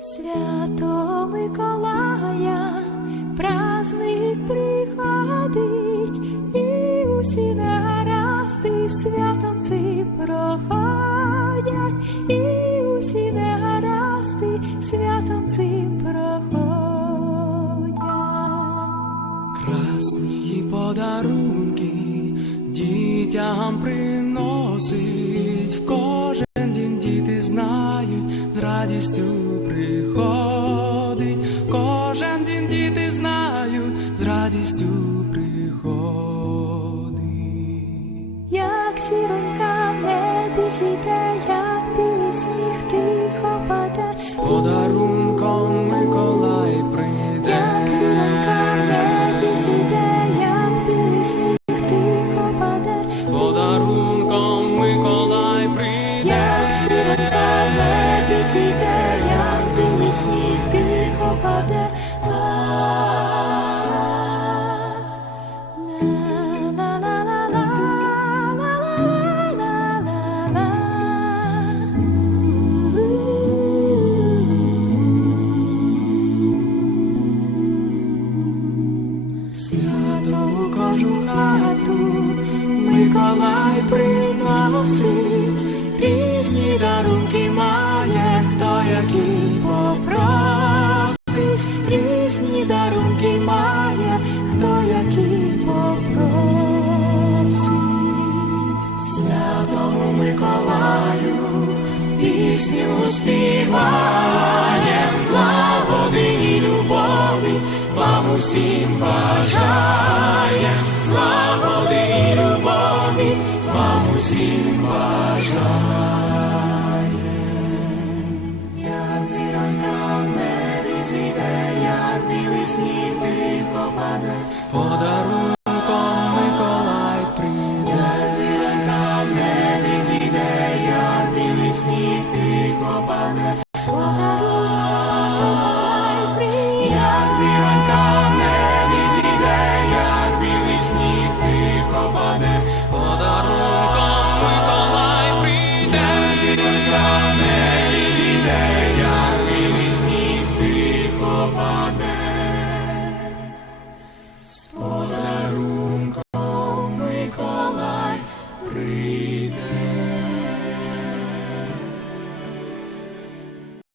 Свято Миколая, праздник приходить, і усі негаразди святом цим проходять, Красні подарунки дітям приносить. В кожен дім діти знають, з радістю приходить, кожен дім діти знають, з радістю приходить. Як зіронька в небі зійде, як білий сніг тихо паде, Подарунком Подарунком Миколай прийде. як зіронька в небі зійде, як білий сніг тихо паде. Миколай приносить, різні дарунки має, хто який попросить, різні дарунки має, хто який попросить. Святому Миколаю пісню співаєм, злагоди і любові вам усім бажає, усім бажає, Я зіронька в небі зійде, як білий сніг тихо паде, з подарунком Миколай прийде. Я зіронька в небі зійде, як білий сніг тихо паде,